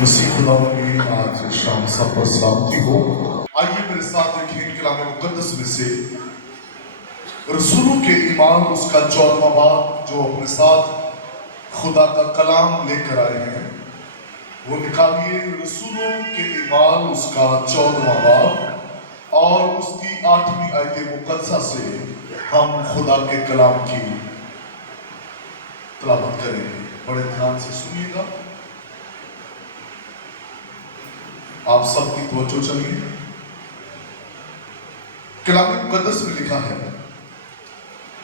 मसीह खुदा की आज शाम सब पर सलामती हो। आइए मेरे साथ देखें कलाम मुकद्दस में से रसूलों के ईमान उसका 14वां बाब जो अपने साथ खुदा का कलाम लेकर आए हैं वो निकालिए। रसूलों के ईमान उसका 14वां बाब और उसकी 8वीं आयत मुकद्दसा से हम खुदा के कलाम की तिलावत करेंगे। बड़े ध्यान से सुनिएगा, आप सबकी तवज्जो चलिए। कलाम मुकद्दस में लिखा है,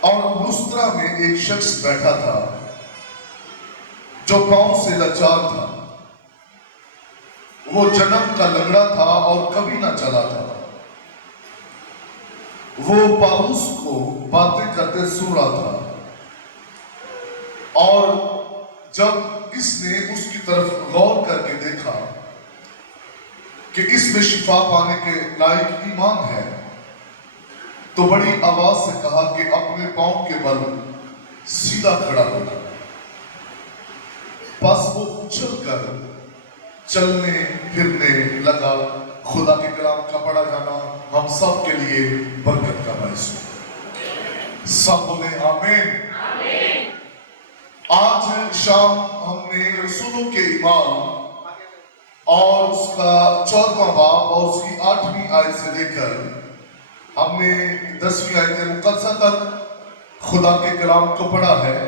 और लुस्त्रा में एक शख्स बैठा था जो पांव से लाचार था। वो जन्म का लंगड़ा था और कभी ना चला था। वो पौलुस को बातें करते सुन रहा था, और जब इसने उसकी तरफ गौर करके देखा कि इसमें शिफा पाने के लायक ईमान है, तो बड़ी आवाज से कहा कि अपने पांव के बल सीधा खड़ा होगा। बस वो उछल कर चलने फिरने लगा। खुदा के कलाम का पढ़ा जाना हम सब के लिए बरकत का बायस हो। सब बोले आमीन। आज शाम हमने रसूलों के ईमान और उसका 14वां बाब और उसकी 8वीं आयत से लेकर हमने 10वीं आयत मुकद्दसा तक खुदा के कलाम को पढ़ा है।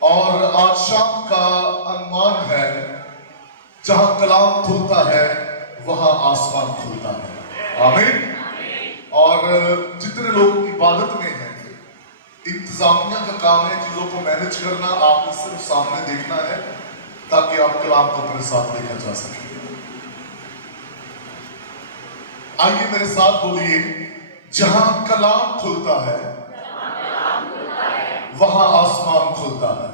और आज शाम का अनुमान है, जहां कलाम खुलता है वहां आसमान खुलता है। आमीन। और जितने लोग इबादत में हैं, इंतजामिया का काम है चीजों को मैनेज करना। आपने सिर्फ सामने देखना है ताकि आप कलाम को अपने साथ लेकर जा सके। आइए मेरे साथ बोलिए, जहां कलाम खुलता है वहां आसमान खुलता है।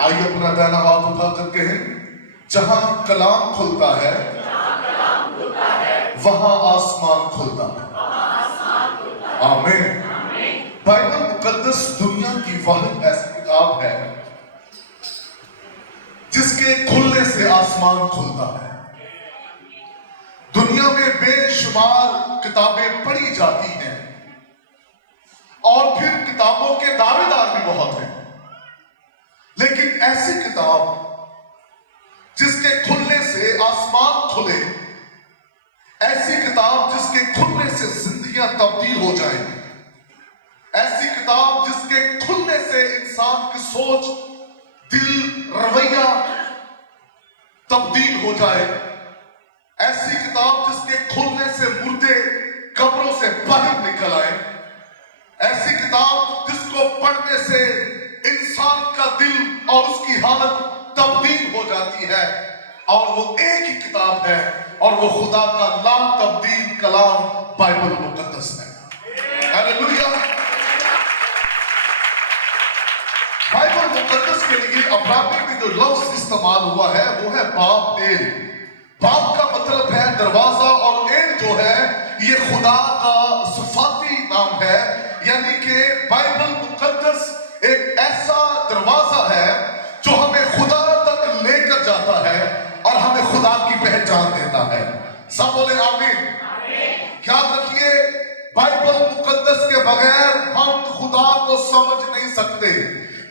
आइए अपना दाहिना हाथ उठा कर कहें, जहां कलाम खुलता है वहां आसमान खुलता है। आमीन। बाइबल मुकद्दस दुनिया की वाहिद ऐसी किताब है जिसके खुलने से आसमान खुलता है। दुनिया में बेशुमार किताबें पढ़ी जाती हैं और फिर किताबों के दावेदार भी बहुत हैं, लेकिन ऐसी किताब जिसके खुलने से आसमान खुले, ऐसी किताब जिसके खुलने से जिंदगियां तब्दील हो जाएं, ऐसी किताब जिसके खुलने से इंसान की सोच, दिल, रवैया तब्दील हो जाए, ऐसी किताब जिसके खुलने से मुर्दे कब्रों से बाहर निकल आए, ऐसी किताब जिसको पढ़ने से इंसान का दिल और उसकी हालत तब्दील हो जाती है। और वो एक ही किताब है और वो खुदा का ला तब्दील कलाम बाइबल मुकद्दस है। हालेलुया। बाइबल मुकद्दस के लिए अब्रामी में जो लफ्ज इस्तेमाल हुआ है वो है बाब एल। बाब का मतलब है दरवाजा, और एल जो है ये खुदा का सिफाती नाम है। यानी कि बाइबल मुकद्दस एक ऐसा दरवाजा है जो हमें खुदा तक लेकर जाता है और हमें खुदा की पहचान देता है। सब बोले आमीन। याद रखिए, बाइबल मुकद्दस के बगैर हम खुदा को समझ नहीं सकते।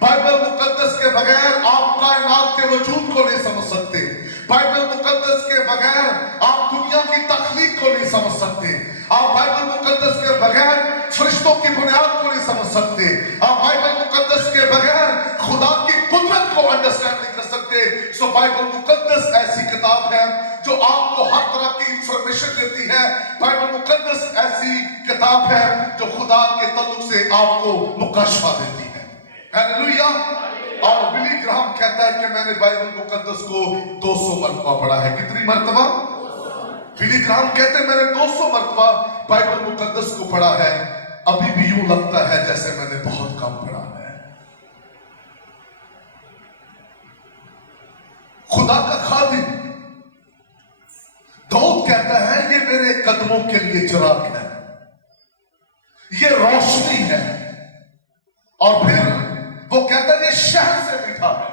बाइबल मुकद्दस के बगैर आप कायनात के वजूद को नहीं समझ सकते। बाइबल मुकद्दस के बगैर आप दुनिया की तख्लीक को नहीं समझ सकते। आप बाइबल मुकद्दस के बगैर फरिश्तों की बुनियाद को नहीं समझ सकते। आप बाइबल मुकद्दस के बगैर खुदा की कुदरत को अंडरस्टैंड नहीं कर सकते। सो बाइबल मुकद्दस ऐसी किताब है जो आपको हर तरह की इंफॉर्मेशन देती है। बाइबल मुकद्दस ऐसी किताब है जो खुदा के तल्लुक से आपको मुकाशफा देती है। हालेलुया। और बिली ग्राहम कहता है कि मैंने बाइबल मुकद्दस को 200 मरतबा पढ़ा है। कितनी मरतबा? बिली ग्राहम कहते हैं मैंने 200 मरतबा बाइबल मुकद्दस को पढ़ा है। अभी भी यूं लगता है जैसे मैंने बहुत कम पढ़ा है। खुदा का खादिम दाऊद कहता है ये मेरे कदमों के लिए चिराग है, ये रोशनी है। और फिर वो कहता है ये शहर से मीठा है,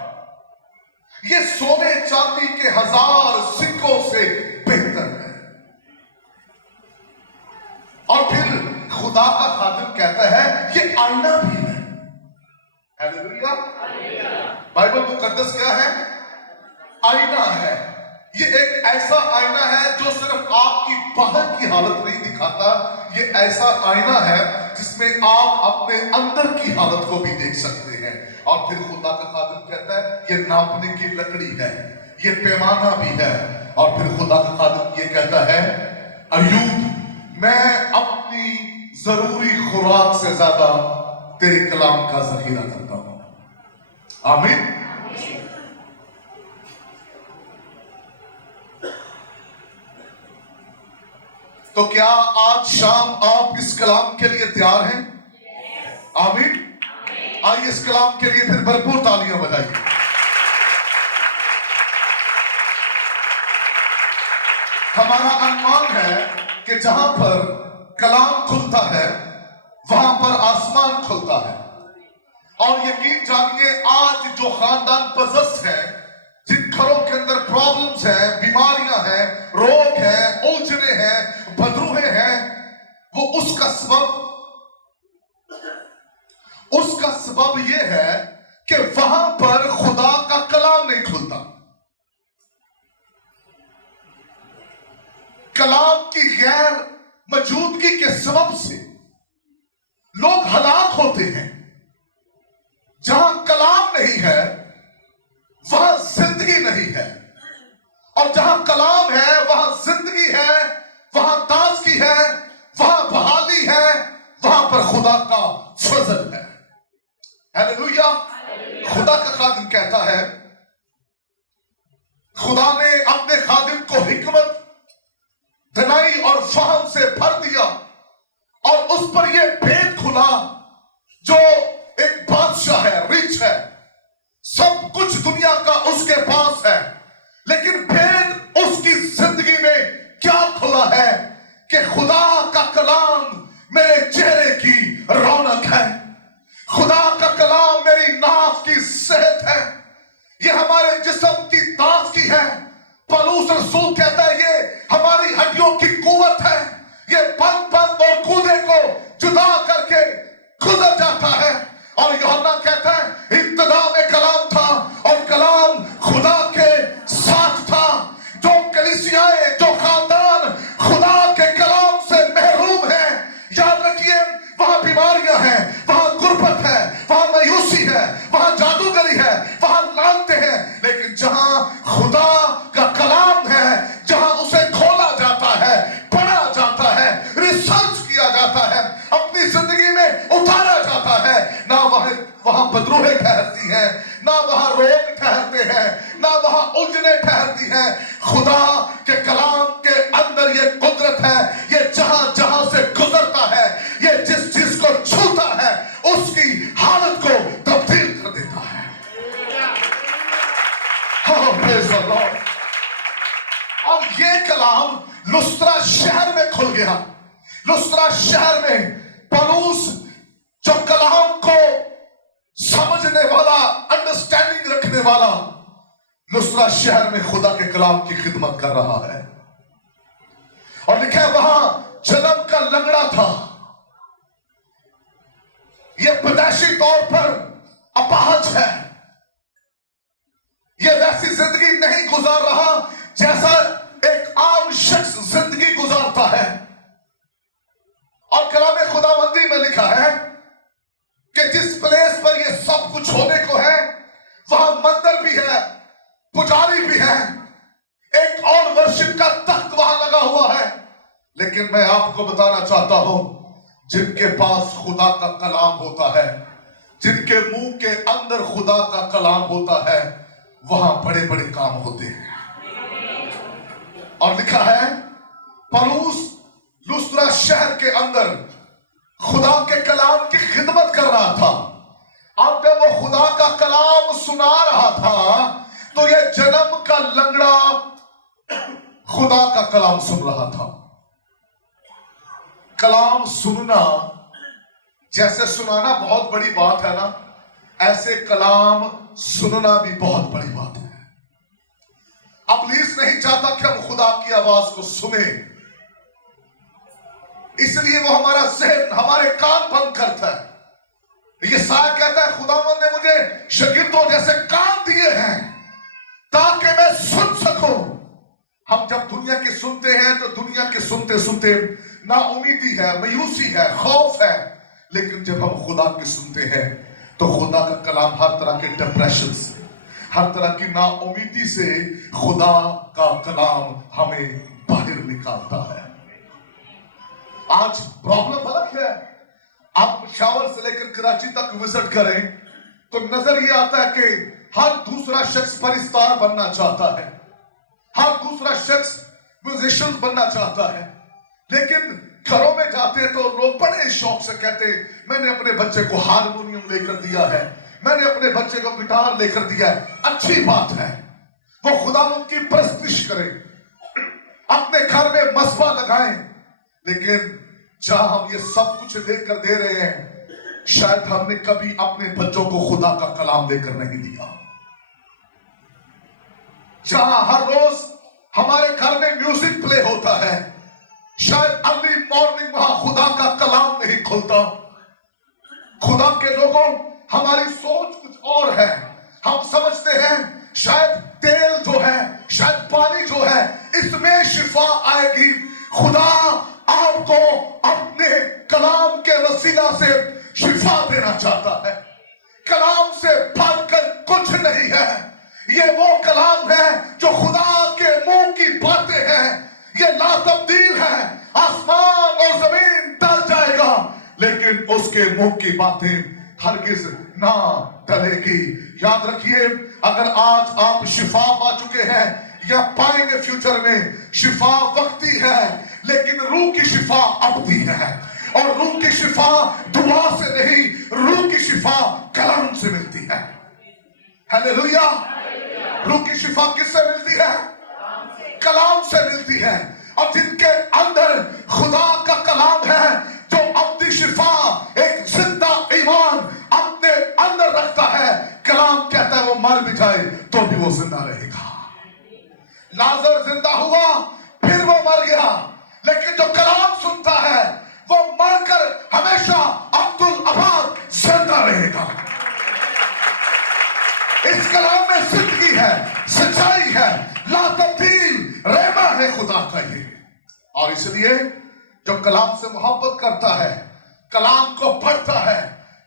ये सोने चांदी के 1000 सिक्कों से बेहतर है। और फिर खुदा का खादिम कहता है ये आईना भी है। हालेलुया। बाइबल मुकद्दस क्या है? आईना है। ये एक ऐसा आईना है जो सिर्फ आपकी बाहर की हालत नहीं दिखाता, ये ऐसा आईना है जिसमें आप अपने अंदर की हालत को भी देख सकते हैं। और फिर खुदा का खादिम कहता है ये नापने की लकड़ी है, ये पैमाना भी है। और फिर खुदा का खादिम ये कहता है अय्यूब, मैं अपनी जरूरी खुराक से ज्यादा तेरे कलाम का जखीरा करता हूं। आमीन। तो क्या आज शाम आप इस कलाम के लिए तैयार हैं? आमीन। आइए इस कलाम के लिए फिर भरपूर तालियां बजाइए। हमारा अनुमान है कि जहां पर कलाम खुलता है वहां पर आसमान खुलता है। और यकीन जानिए आज जो खानदान पजस्त है, जिन घरों के अंदर प्रॉब्लम्स हैं, बीमारियां हैं, रोग हैं, उलझने हैं, बदरूहे हैं, वो उसका सबब ये है कि वहां पर खुदा का कलाम नहीं खुलता। कलाम की गैर मौजूदगी के सबब से लोग हलाक होते हैं। जहां कलाम नहीं है वहां जिंदगी नहीं है, और जहां कलाम है वहां जिंदगी है, वहां ताजगी है, वहां बहाली है, वहां पर खुदा का फजल है। हालेलुया। खुदा का खादिम कहता है खुदा ने अपने खादिम को हिकमत, दनाई और फहम से भर दिया और उस पर यह भेद खुला जो एक बादशाह है, रिच है, सब कुछ दुनिया का उसके पास है, लेकिन भेद उसकी जिंदगी में क्या खुला है कि खुदा का कलाम मेरे चेहरे की रौनक है, खुदा का कलाम मेरी नाफ की सेहत है, ये हमारे जिस्म की ताजगी है। पौलुस रसूल कहता है ये हमारी हड्डियों की कुव्वत है, ये बंद और कूदे को जुदा करके गुजर जाता है। और यूहन्ना कहता है इब्तिदा में कलाम था और कलाम खुदा के साथ था। जो कलीसियाएं, जो खानदान खुदा के कलाम से महरूम है, याद रखिए वहां बीमारियां हैं, वहां गुर्बत है, वहां मायूसी है, वहां जादूगरी है, वहां लानते हैं। लेकिन जहां खुदा का कलाम है, जहां उसे खोला जाता है, पढ़ा जाता है, रिसर्च किया जाता है, अपनी जिंदगी में उतारा जाता है, ना वहां बदरूहें ठहरती हैं, ना वहां रोग ठहरते हैं, ना वहां उलझने ठहरती हैं। खुदा के कलाम के अंदर ये कुदरत है, ये जहां जहां से गुजरता है, ये जिस को छूता है उसकी हालत को तब्दील कर देता है। praise the Lord। अब ये कलाम लुस्त्रा शहर में खुल गया। लुस्त्रा शहर में पौलुस जो कलाम को समझने वाला, अंडरस्टैंडिंग रखने वाला, लुस्त्रा शहर में खुदा के कलाम की खिदमत कर रहा है। और लिखा है वहां जन्म का लंगड़ा था, यह पैदाइशी तौर पर अपाहज है, यह वैसी जिंदगी नहीं गुजार रहा जैसा एक आम शख्स जिंदगी गुजारता है। और कलाम खुदाबंदी में लिखा है कि जिस प्लेस पर यह सब कुछ होने को है वहां मंदिर भी है, पुजारी भी है, एक और वर्शिप का तख्त वहां लगा हुआ है। लेकिन मैं आपको बताना चाहता हूं, जिनके पास खुदा का कलाम होता है, जिनके मुंह के अंदर खुदा का कलाम होता है, वहां बड़े बड़े काम होते हैं। और लिखा है पौलुस लुस्त्रा शहर के अंदर खुदा के कलाम की खिदमत कर रहा था। अब जब वो खुदा का कलाम सुना रहा था तो ये जन्म का लंगड़ा खुदा का कलाम सुन रहा था। कलाम सुनना, जैसे सुनाना बहुत बड़ी बात है ना, ऐसे कलाम सुनना भी बहुत बड़ी बात है। अब नहीं चाहता कि हम खुदा की आवाज को सुने, इसलिए वो हमारा जहन, हमारे कान बंद करता है। यशायाह कहता है खुदावंद ने मुझे शागिर्दों जैसे कान दिए हैं ताकि मैं सुन सकूं। हम जब दुनिया के सुनते हैं तो दुनिया के सुनते सुनते नाउमीदी है, मायूसी है, खौफ है, लेकिन जब हम खुदा के सुनते हैं तो खुदा का कलाम हर तरह के डिप्रेशन से, हर तरह की नाउमीदी से खुदा का कलाम हमें बाहर निकालता है। आज प्रॉब्लम अलग है। आप पेशावर से लेकर कराची तक विजिट करें तो नजर ये आता है कि हर दूसरा शख्स परिस्तार बनना चाहता है, हर दूसरा शख्स म्यूजिशियन बनना चाहता है, लेकिन घरों में जाते हैं तो लोग बड़े शौक से कहते हैं मैंने अपने बच्चे को हारमोनियम लेकर दिया है, मैंने अपने बच्चे को गिटार लेकर दिया है। अच्छी बात है, वो खुदावंद की परस्तिश करें, अपने घर में मसबा लगाएं, लेकिन जहां हम ये सब कुछ लेकर दे रहे हैं शायद हमने कभी अपने बच्चों को खुदा का कलाम लेकर नहीं दिया। जहां हर रोज हमारे घर में म्यूजिक प्ले होता है, शायद अर्ली मॉर्निंग वहां खुदा का कलाम नहीं खुलता। खुदा के लोगों, हमारी सोच कुछ और है। हम समझते हैं शायद तेल जो है, शायद पानी जो है, इसमें शिफा आएगी। खुदा आपको अपने कलाम के वसीला से शिफा देना चाहता है। कलाम से बढ़कर कुछ नहीं है। ये वो कलाम है जो खुदा के मुंह की बातें हैं। ये लातब्दील है। आसमान और जमीन टल जाएगा लेकिन उसके मुंह की बातें हरगिज ना टलेगी। याद रखिए, अगर आज आप शिफा पा चुके हैं या पाएंगे फ्यूचर में, शिफा वक्ती है लेकिन रूह की शिफा अबदी है। और रूह की शिफा दुआ से नहीं, रूह की शिफा कलाम से मिलती है। हालेलुया। रूह की शिफा किससे मिलती है? कलाम से मिलती है। और जिनके अंदर खुदा का कलाम है, जो अबदी शिफा, एक जिंदा ईमान अपने अंदर रखता है, कलाम कहता है वो मर भी जाए तो भी वो जिंदा रहेगा। लाजर जिंदा हुआ फिर वो मर गया, लेकिन जो कलाम सुनता है वो मरकर हमेशा अब्दुल अबाद जिंदा रहेगा। इस कलाम में जिंदगी है, सच्चाई है, लातब्दील रहमा है खुदा का ये। और इसलिए जो कलाम से मोहब्बत करता है, कलाम को पढ़ता है,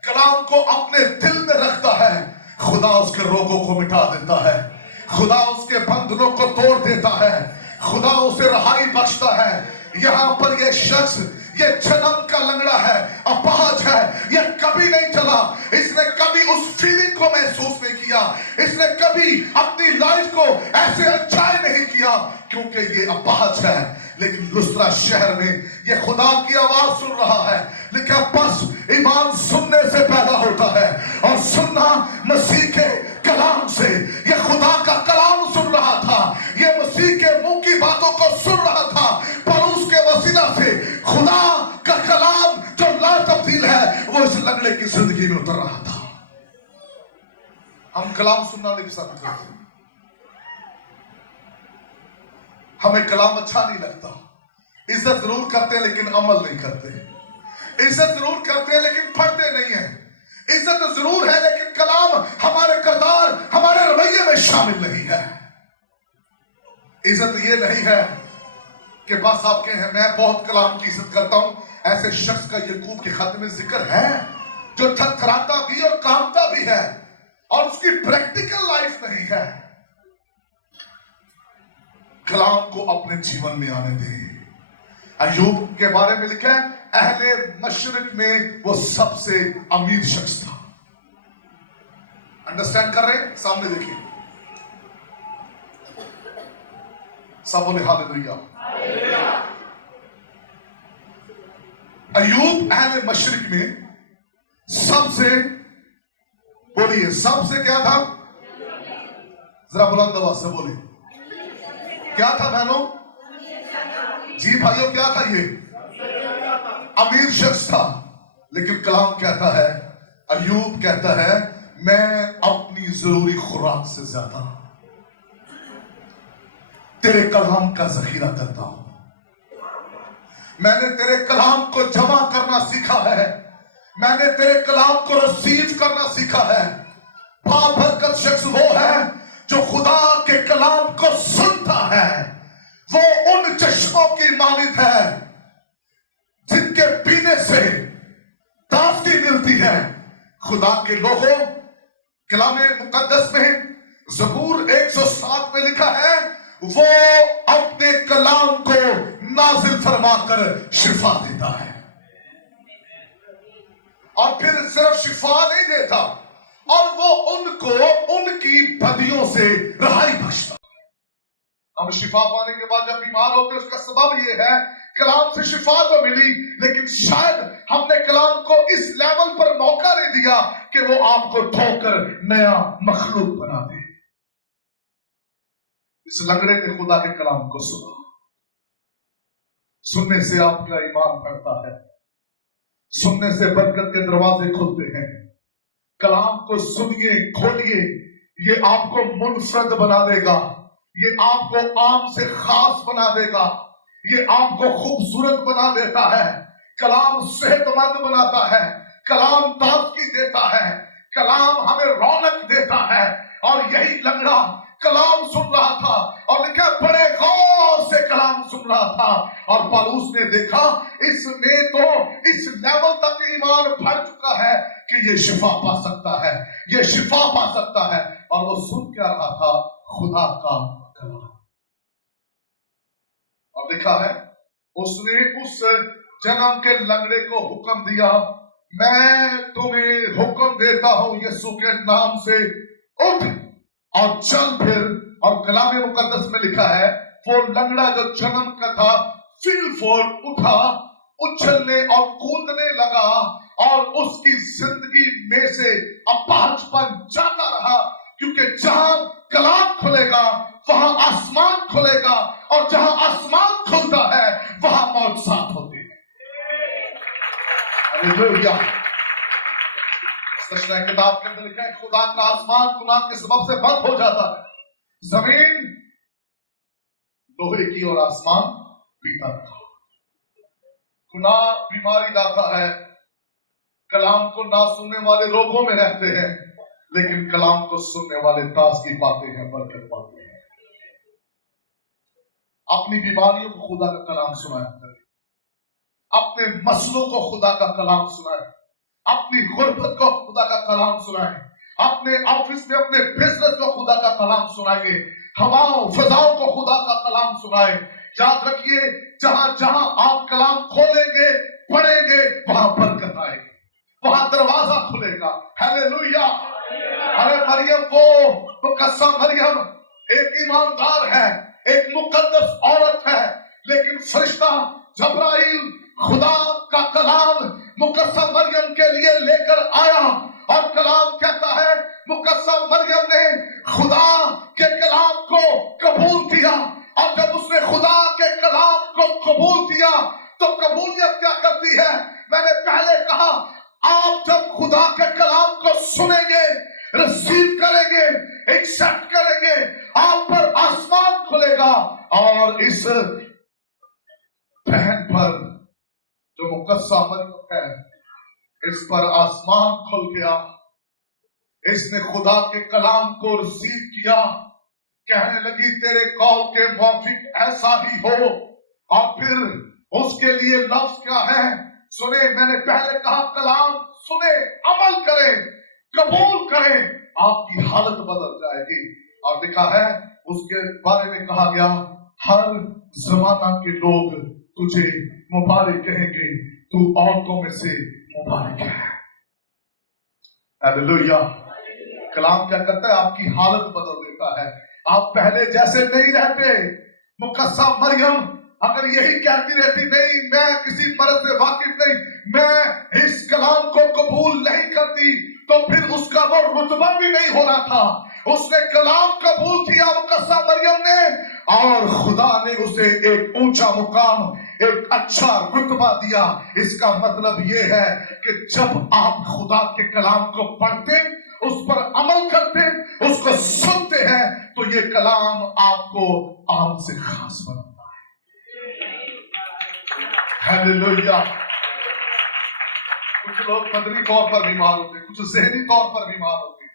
कलाम को अपने दिल में रखता है, खुदा उसके रोगों को मिटा देता है, खुदा उसके बंधनों को तोड़ देता है, खुदा उसे रहाई बख्शता है। यहां पर ये शख्स, ये जन्म का लंगड़ा है, अपाहज है, ये कभी नहीं चला, इसने कभी उस फीलिंग को महसूस नहीं किया, इसने कभी अपनी लाइफ को ऐसे एंजॉय नहीं किया क्योंकि ये अपाहज है। लेकिन लुस्त्रा शहर में ये खुदा की आवाज सुन रहा है। लेकिन बस ईमान सुनने से पैदा होता है और सुनना मसीह के कलाम से। ये खुदा का कलाम सुन रहा था, ये मसीह के मुंह की बातों को सुन रहा था, पर उसके वसीला से खुदा का कलाम जो ला तब्दील है वो इस लंगड़े की जिंदगी में उतर रहा था। हम कलाम सुनना नहीं पसंद करते, हमें कलाम अच्छा नहीं लगता। इज्जत जरूर करते हैं लेकिन अमल नहीं करते। इज्जत जरूर करते हैं लेकिन पढ़ते नहीं है। इज्जत जरूर है लेकिन कलाम हमारे किरदार, हमारे रवैये में शामिल नहीं है। इज्जत ये नहीं है कि बस आपके हैं मैं बहुत कलाम की इज्जत करता हूं। ऐसे शख्स का यकूब के खत में जिक्र है जो थरथराता भी और कांपता भी है और उसकी प्रैक्टिकल लाइफ नहीं है। कलाम को अपने जीवन में आने दे। अय्यूब के बारे में लिखा है, अहले मशरिक में वो सबसे अमीर शख्स था। अंडरस्टैंड कर रहे हैं? सामने देखिए, सब बोले हालेलुया। अय्यूब अहले मशरिक में सबसे, बोलिए सबसे क्या था? जरा बुलंद आवाज से बोलिए, क्या था बहनों? जी भाइयों, क्या था ये? अमीर शख्स था। लेकिन कलाम कहता है, अय्यूब कहता है, मैं अपनी जरूरी खुराक से ज्यादा, तेरे कलाम का जखीरा करता हूं। मैंने तेरे कलाम को जमा करना सीखा है, मैंने तेरे कलाम को रिसीव करना सीखा है। बाबरकत शख्स वो है जो खुदा के कलाम को सुनता है। वो उन चश्मों की मानिंद है जिनके पीने से ताजगी मिलती है। खुदा के लोगों, कलाम मुकद्दस में ज़बूर 107 में लिखा है, वो अपने कलाम को नाजिल फरमाकर शिफा देता है। और फिर सिर्फ शिफा नहीं देता, और वो उनको उनकी बदियों से रहाई बख्शता। हम शिफा पाने के बाद जब बीमार होते हैं, उसका सबब ये है कलाम से शिफा तो मिली, लेकिन शायद हमने कलाम को इस लेवल पर मौका नहीं दिया कि वो आपको धोकर नया मखलूक बना दे। इस लंगड़े ने खुदा के कलाम को सुना। सुनने से आपका ईमान बढ़ता है, सुनने से बरकत के दरवाजे खुलते हैं। कलाम को सुनिए, खोलिए, ये आपको मुनफरद बना देगा, ये आपको आम से खास बना देगा, ये आपको खूबसूरत बना देता है। कलाम सेहतमंद बनाता है, कलाम ताजगी देता है, कलाम हमें रौनक देता है। और यही लंगड़ा कलाम सुन रहा था, और लिखा बड़े गौर से कलाम सुन रहा था। और पौलुस ने देखा इसने तो इस लेवल तक ईमान भर चुका है कि ये शिफा पा सकता है, ये शिफा पा सकता है। और वो सुन क्या रहा था? खुदा का कलाम। और लिखा है उसने उस जन्म के लंगड़े को हुक्म दिया, मैं तुम्हें हुक्म देता हूं यीशु के नाम से, उठ और चल फिर। और कलाम मुकद्दस में लिखा है वो लंगड़ा जो जन्म का था फील फोर उठा, उछलने और कूदने लगा, और उसकी जिंदगी में से अपाहजपन जाता रहा। क्योंकि जहां कलाम खुलेगा वहां आसमान खुलेगा, और जहां आसमान खुलता है वहां मौत साथ होती है। हालेलुया। किताब के अंदर लिखा है खुदा का आसमान गुनाह के सबब से बंद हो जाता है, जमीन लोहे की और आसमान पीतल का। गुनाह बीमारी लाता है, कलाम को ना सुनने वाले रोगों में रहते हैं, लेकिन कलाम को सुनने वाले ताजगी पाते हैं, बरकत पाते हैं। अपनी बीमारियों को खुदा का कलाम सुनाया करें, अपने मसलों को खुदा का कलाम सुनाए, अपनी गुर्बत को खुदा का कलाम सुनाए, अपने ऑफिस में अपने बिजनेस को खुदा का कलाम सुनाइए, हवाओं फिजाओं को खुदा का कलाम सुनाए। याद रखिए जहां जहां आप कलाम खोलेंगे पढ़ेंगे वहां बरकत आएगी, वहां दरवाजा खुलेगा। हालेलुया। अरे मरियम वो कस्सा मरियम एक ईमानदार है, एक मुकद्दस औरत है, लेकिन फरिश्ता जब्राइल खुदा का कलाम मुकद्दस मरियम के लिए लेकर आया, और कलाम कहता है मुकद्दस मरियम ने खुदा के कलाम को कबूल किया। और जब उसने खुदा के कलाम को कबूल किया तो कबूलियत क्या करती है? मैंने पहले कहा आप जब खुदा के कलाम को सुनेंगे, रिसीव करेंगे, एक्सेप्ट करेंगे, आप पर आसमान खुलेगा। और इस बहन पर जो मुकद्दसा मरियम है, इस पर आसमान खुल गया। इसने खुदा के कलाम को रिसीव किया, कहने लगी तेरे कौल के मुआफिक ऐसा ही हो। और फिर उसके लिए लफ्ज क्या है सुने। मैंने पहले कहा कलाम सुने, अमल करें, कबूल करें, आपकी हालत बदल जाएगी। और लिखा है उसके बारे में कहा गया हर जमाना के लोग तुझे मुबारक कहेंगे, तू औरतों में से मुबारक है। हालेलुया। कलाम क्या करता है? आपकी हालत बदल देता है, आप पहले जैसे नहीं रहते। मुकद्दसा मरियम अगर यही कहती रहती नहीं मैं किसी मर्द से वाकिफ नहीं, मैं इस कलाम को कबूल नहीं करती, तो फिर उसका वो रुतबा भी नहीं होना था। उसने कलाम कबूल किया मुकद्दसा मरियम ने, और खुदा ने उसे एक ऊंचा मुकाम, एक अच्छा रुतबा दिया। इसका मतलब ये है कि जब आप खुदा के कलाम को पढ़ते उस पर अमल करते, उसको सुनते हैं, तो ये कलाम आपको आम से खास बनाता है। हालेलुया। कुछ लोग बदनी तौर पर बीमार होते हैं, कुछ ज़हनी तौर पर बीमार होते हैं।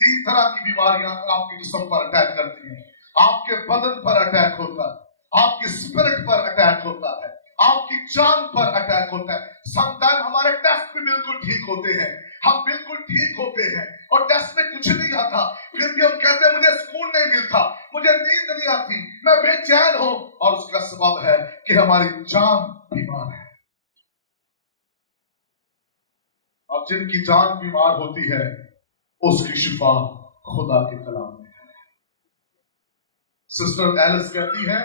3 तरह की बीमारियां आपके जिस्म पर अटैक करती हैं। आपके बदन पर अटैक होता है, आपके स्पिरिट पर अटैक होता है, आपकी जान पर अटैक होता है। समटाइम हमारे टेस्ट भी बिल्कुल ठीक होते हैं, हम बिल्कुल ठीक होते हैं और टेस्ट में कुछ नहीं आता, फिर भी हम कहते हैं मुझे सुकून नहीं मिलता, मुझे नींद नहीं आती, मैं बेचैन हूं, और उसका सबब है कि हमारी जान बीमार है। अब जिनकी जान बीमार होती है, उसकी शिफा खुदा के कलाम में है। सिस्टर एलिस कहती हैं,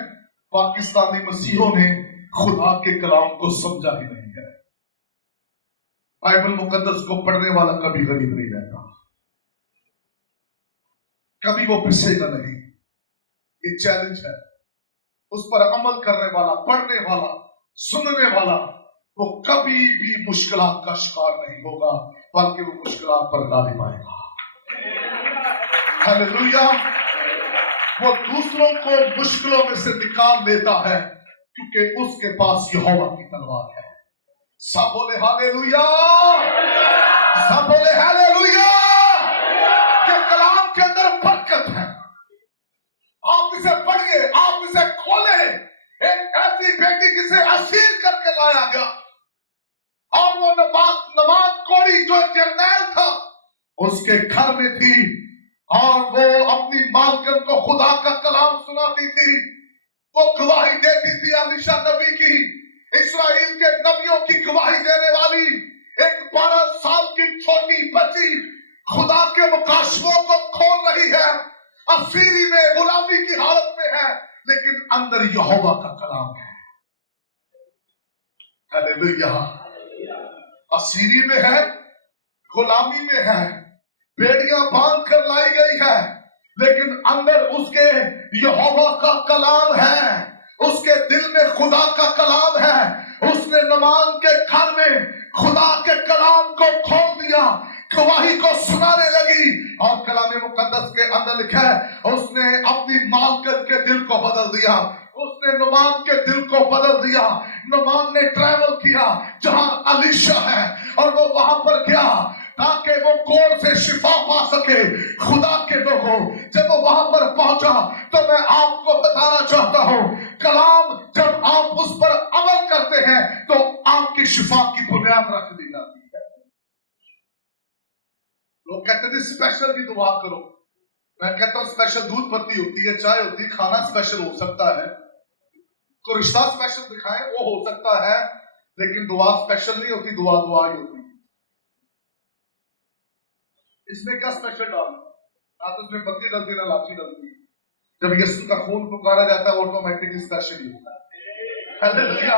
पाकिस्तानी मसीहों ने खुदा के कलाम को समझा ही नहीं है। बाइबल मुकद्दस को पढ़ने वाला कभी गरीब नहीं रहता, कभी वो पिसेगा नहीं। ये चैलेंज है। उस पर अमल करने वाला, पढ़ने वाला, सुनने वाला, वो कभी भी मुश्किलात का शिकार नहीं होगा, बल्कि वो मुश्किलात पर गालिब आएगा। हालेलुया। वो दूसरों को मुश्किलों में से निकाल लेता है, क्योंकि उसके पास यहोवा की तलवार है। सब बोले हालेलुया, सब बोले हालेलुया। ये कलाम के अंदर बरकत है। आप इसे पढ़िए, आप इसे खोले। एक ऐसी बेटी जिसे असीर करके लाया गया, और वो नमाज कोड़ी जो जर्नैल था, उसके घर में थी, और वो अपनी मालकिन को खुदा का कलाम सुनाती थी। वो गवाही देती थी अलीशा नबी की, इस्राएल के नबियों की गवाही देने वाली एक 12 साल की छोटी बच्ची खुदा के मुकाशफों को खोल रही है। असीरी में गुलामी की हालत में है, लेकिन अंदर यहोवा का कलाम है। हालेलुया। असीरी में है, गुलामी में है, बेड़ियां बांध कर लाई गई है, लेकिन अंदर उसके यहोवा का कलाम है, उसके दिल में खुदा का कलाम है। उसने नमान के घर में खुदा के कलाम को खोल दिया, गवाही को सुनाने लगी, और कलाम मुकद्दस के अंदर लिखा है उसने अपनी मालकिन के दिल को बदल दिया, उसने नुमान के दिल को बदल दिया। नुमान ने ट्रैवल किया जहां अलीशा है, और वो वहां पर गया ताकि वो कोड़ से शिफा पा सके खुदा के लोगों। जब वो वहां पर पहुंचा, तो मैं आपको बताना चाहता हूं, कलाम जब आप उस पर अमल करते हैं, तो आपकी शिफा की बुनियाद रख दी जाती है। लोग कहते हैं स्पेशल की दुआ करो, मैं कहता हूं स्पेशल दूध पत्ती होती है, चाय होती है, खाना स्पेशल हो सकता है, कोई रिश्ता स्पेशल दिखाए वो हो सकता है, लेकिन दुआ स्पेशल नहीं होती, दुआ दुआ ही होती है। इसमें क्या स्पेशल डालना, ना तो इसमें पत्ती डलती ना लाची डलती। जब यीशु का खून पुकारा जाता है, ऑटोमेटिकली स्पेशल ही होता है। हालेलुया।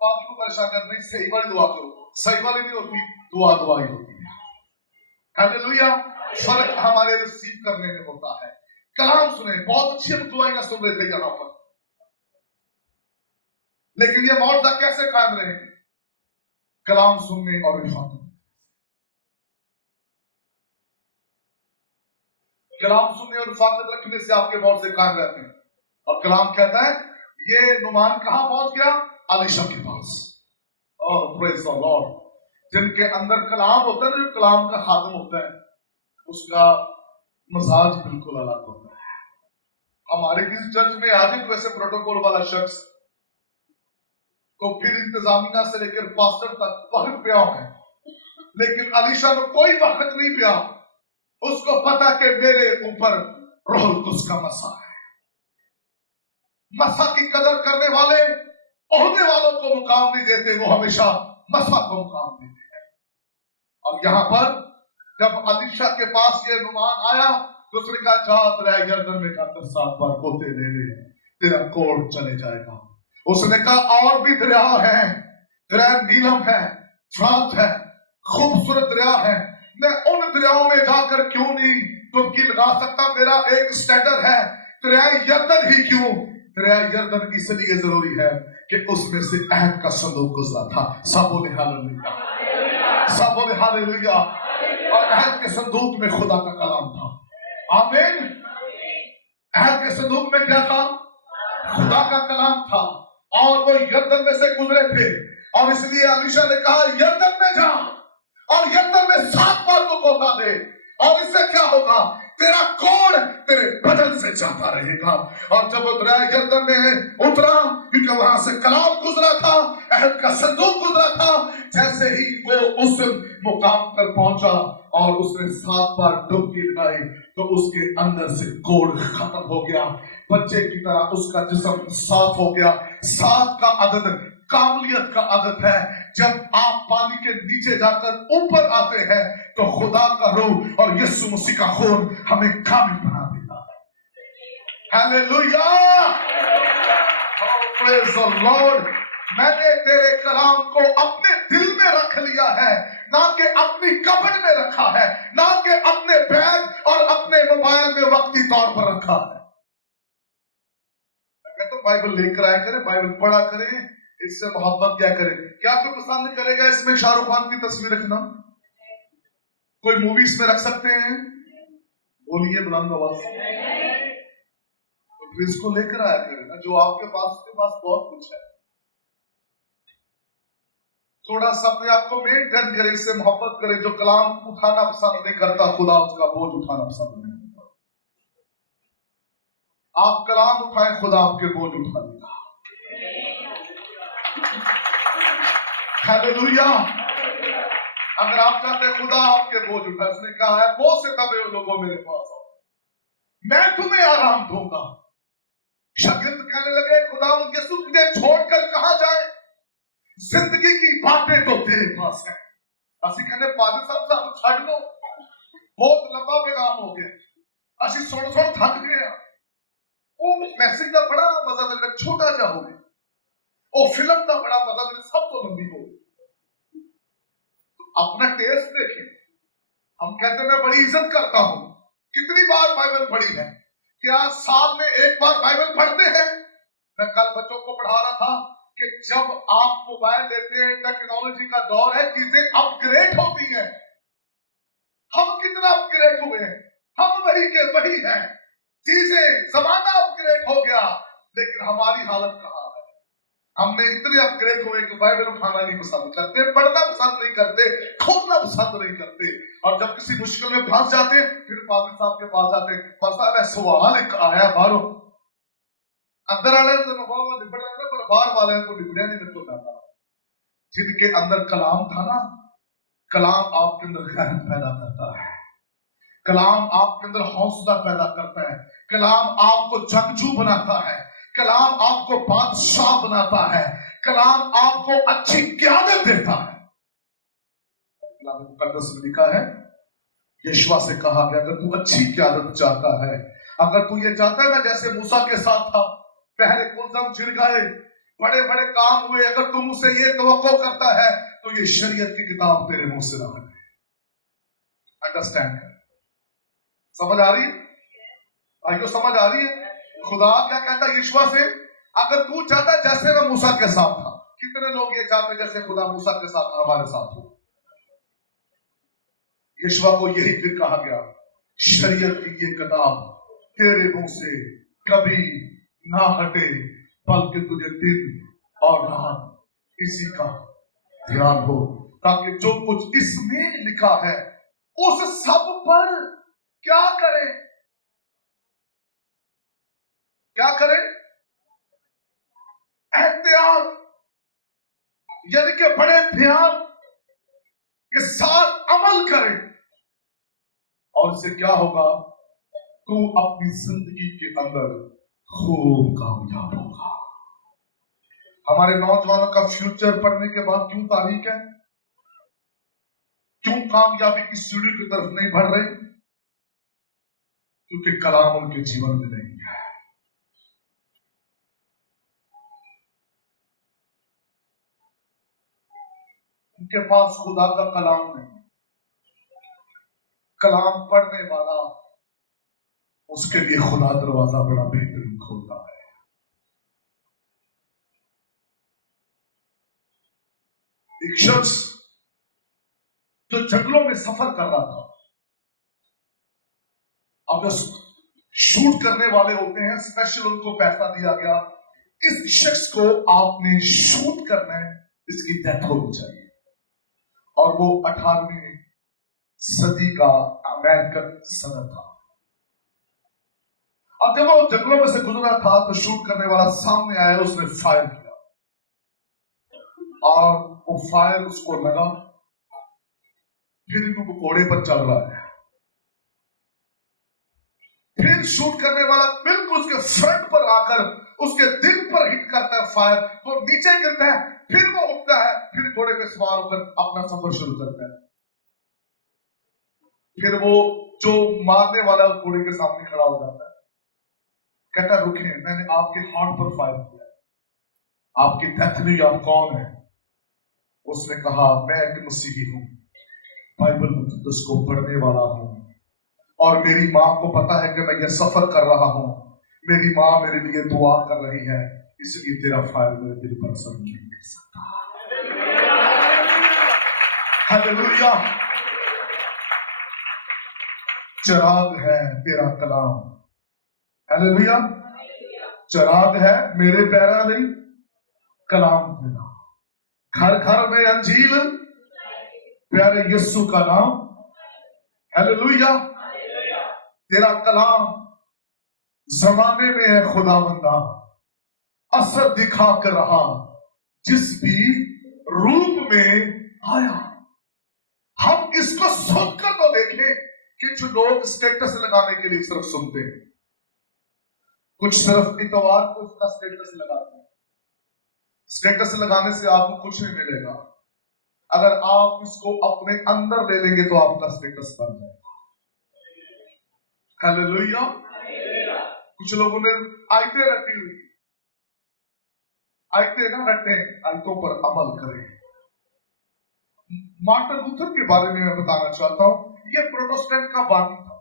बात को परेशान कर नहीं, सही वाली दुआ करो, सही वाली नहीं होती, दुआ दुआ ही होती है। हालेलुया। फर्क हमारे रिसीव करने में होता है। कलाम सुने, बहुत अच्छी हम दुआएं सुन रहे थे यहाँ पर, लेकिन ये मौजूदा कैसे कायम रहेंगे? कलाम सुनने और रिफात, कलाम सुनने और रिफात रखने से आपके मौत से कायम रहते हैं। और कलाम कहता है ये नुमान कहां पहुंच गया? अलीशा के पास। ओह प्रेज द लॉर्ड। जिनके अंदर कलाम होता है, जो कलाम का खातम होता है, उसका मजाज बिल्कुल अलग होता है। हमारे किसी चर्च में आज एक वैसे प्रोटोकॉल वाला शख्स, तो फिर इंतजामिया से लेकर पास्टर तक वक्त पे है, लेकिन अलीशा में कोई वक्त नहीं पिया। उसको पता कि मेरे ऊपर रूहुल कुद्स का मसा है। मसा की कदर करने वाले ओहदे वालों को मुकाम नहीं देते, वो हमेशा मसा को मुकाम देते हैं। और यहां पर जब अलीशा के पास ये नुमान आया, तो उसने कहा जा तेरा यरदन में जाकर 7 बार गोते ले ले, तेरा कोड़ चले जाएगा। उसने कहा और भी दरिया है, दरिया नीलम है, फ्रात है, खूबसूरत दरिया है, मैं उन दरियाओं में जाकर क्यों नहीं डुबकी लगा सकता? मेरा एक स्टैंडर्ड है, दरिया यरदन ही क्यों? दरिया यरदन इसलिए जरूरी है कि उसमें से अहद का संदूक गुजरा था। सब बोले हालेलुया, सब बोले हालेलुया। और अहद के संदूक में खुदा का कलाम था। आमीन। अहद के संदूक में क्या था? खुदा का कलाम था। और वो यरदन में से गुजरे थे, और इसलिए अलीशा ने कहा यरदन में जा और यरदन में 7 बार को गोता दे, और इससे क्या होगा? तेरा कोढ़ तेरे बदन से जाता रहेगा। और जब उतरा यरदन में उतरा, क्योंकि वहां से कलाम गुजरा था, अहद का संदूक गुजरा था, जैसे ही वो उस मुकाम पर पहुंचा और उसने 7 बार डुबकी लगाई तो उसके अंदर से कोढ़ खत्म हो गया, बच्चे की तरह उसका जिस्म साफ हो गया। 7 का अदद काबिलियत का अदद है। जब आप पानी के नीचे जाकर ऊपर आते हैं तो खुदा का रूह और यीशु मसीह का खून हमें कामिल बना देता है। Hallelujah, praise the Lord. मैंने तेरे कलाम को अपने दिल में रख लिया है, ना कि अपनी कबड में रखा है, ना कि अपने बैग और अपने मोबाइल में वक्ती तौर पर रखा है। मैं तो बाइबल लेकर आया करें, बाइबल पढ़ा करें, इससे मोहब्बत क्या करें। क्या कोई पसंद करेगा इसमें शाहरुख खान की तस्वीर रखना? कोई मूवी इसमें रख सकते हैं? बोलिए बुलंद आवाज से। तो फिर इसको लेकर आया करें ना, जो आपके पास, उसके पास बहुत कुछ है। थोड़ा सा अपने आप को मेंटेन करें, इससे मोहब्बत करें। जो कलाम उठाना पसंद नहीं करता, खुदा उसका बोझ उठाना पसंद नहीं करता। आप कलाम उठाएं, खुदा आपके बोझ उठा देगा। हालेलुया। अगर आप चाहते हैं खुदा आपके बोझ उठा, उसने कहा है बोझ से दबे लोगों मेरे पास आओ, मैं तुम्हें आराम दूंगा। शागिर्द कहने लगे खुदा यीशु तुझे छोड़कर कहां जाए, जिंदगी की बातें तो तेरे पास है। असि कहने पादरी साहब साहब छड़ दो, बहुत लंबा पैगाम हो गया, असि सुन सुन थक गए। वो मैसेज का बड़ा मजा लग रहा, छोटा जा हो गया। वो फिल्म का बड़ा मजा लग रहा, सब तो लंबी हो गई। अपना टेस्ट देखें। हम कहते हैं मैं बड़ी इज्जत करता हूं, कितनी बार बाइबल पढ़ी है? क्या साल में एक बार बाइबल पढ़ते हैं? मैं कल बच्चों को पढ़ा रहा था कि जब आप मोबाइल लेते हैं, टेक्नोलॉजी का दौर है, चीजें अपग्रेड होती हैं। हम कितना अपग्रेड हुए हैं? हम वही के वही हैं। चीजें जमाना अपग्रेड हो गया, लेकिन हमारी हालत कहां है? हमने इतने अपग्रेड हुए कि बाइबल उठाना नहीं पसंद करते, पढ़ना पसंद नहीं करते, खोलना पसंद नहीं करते। और जब किसी मुश्किल में फंस जाते हैं, फिर पादरी साहब के पास जाते हैं, साहब है सवाल एक आया बाहरों, अंदर वाले तो निपट जाता, पर बाहर वाले को निपटा नहीं निकल जाता। जिनके अंदर कलाम था ना, कलाम आपके अंदर गैरत पैदा करता है, कलाम आपके अंदर हौसला पैदा करता है, कलाम आपको जंगजू बनाता है, कलाम आपको बादशाह बनाता है, कलाम आपको अच्छी क़यादत देता है। कलाम मुकद्दस में लिखा है, यशवा से कहा कि अगर तू अच्छी क़यादत चाहता है, अगर तू ये चाहता है मैं जैसे मूसा के साथ था, पहले कुलदम चिर गए, बड़े बड़े काम हुए, अगर तू मुझसे ये तवक्को करता है तो ये शरीयत की किताब तेरे मुंह से ना हटे। अंडरस्टैंड कर, समझ आ रही है भाइयों? समझ आ रही है? खुदा क्या कहता है यीशुआ से? अगर तू चाहता है जैसे मैं मूसा के साथ था। कितने लोग ये चाहते जैसे खुदा मूसा के साथ हमारे साथ हो? यीशुआ को यही फिर कहा गया, शरीयत की ये किताब तेरे मुंह से कभी ना हटे, बल्कि तुझे दिन और रात इसी का ध्यान हो, ताकि जो कुछ इसमें लिखा है उस सब पर क्या करें? क्या करें? एहतियात, यानी कि बड़े ध्यान के साथ अमल करें। और इससे क्या होगा? तू अपनी जिंदगी के अंदर खूब कामयाब होगा। हमारे नौजवानों का फ्यूचर पढ़ने के बाद क्यों तारीख है? क्यों कामयाबी की सीढ़ी की तरफ नहीं बढ़ रहे? क्योंकि कलाम उनके जीवन में नहीं है। उनके पास खुदा का कलाम नहीं। कलाम पढ़ने वाला, उसके लिए खुदा दरवाजा बड़ा बेहतरीन खोलता है। एक शख्स जो जंगलों में सफर कर रहा था। अब जो शूट करने वाले होते हैं, स्पेशल उनको पैसा दिया गया, इस शख्स को आपने शूट करना है, इसकी डेथ होनी चाहिए। और वो 18वीं सदी का अमेरिकन सदर था। अब जब वो जंगलों में से गुजरा था तो शूट करने वाला सामने आया, उसने फायर किया और वो फायर उसको लगा। फिर वो घोड़े पर चल रहा है, फिर शूट करने वाला बिल्कुल उसके फ्रंट पर आकर उसके दिल पर हिट करता है फायर, तो नीचे गिरता है, फिर वो उठता है, फिर घोड़े पे सवार होकर अपना सफर शुरू करता है। फिर वो जो मारने वाला उस घोड़े के सामने खड़ा हो जाता है, कहता रुके, मैंने आपके हार्ट पर फायर किया, आपकी डेथ नहीं, आप कौन है? उसने कहा मैं एक मसीही हूं, बाइबल मुकद्दस को पढ़ने वाला हूं, और मेरी मां को पता है कि मैं ये सफर कर रहा हूं, मेरी मां मेरे लिए दुआ कर रही है, इसलिए तेरा फायर मेरे दिल पर असर नहीं कर सकता। हालेलुया। चिराग है तेरा कलाम, हालेलुया। चिराग है मेरे पैरा नहीं, कलाम तेरा। घर घर में अंजील, प्यारे यीशु का नाम, हालेलुया। तेरा कलाम जमाने में है खुदावंदा, असर दिखा कर रहा जिस भी रूप में आया। हम इसको सुनकर तो देखें कि जो लोग स्टेटस लगाने के लिए सिर्फ सुनते हैं, कुछ सिर्फ इतवार को उसका स्टेटस लगाते हैं। स्टेटस लगाने से आपको कुछ नहीं मिलेगा, अगर आप इसको अपने अंदर ले लेंगे तो आपका स्टेटस बन जाएगा। हालेलुया। कुछ लोगों ने आयतें रटी हुई, आयतें ना रटे, आयतों पर अमल करें। मार्टिन लूथर के बारे में मैं बताना चाहता हूं, ये प्रोटेस्टेंट का बानी था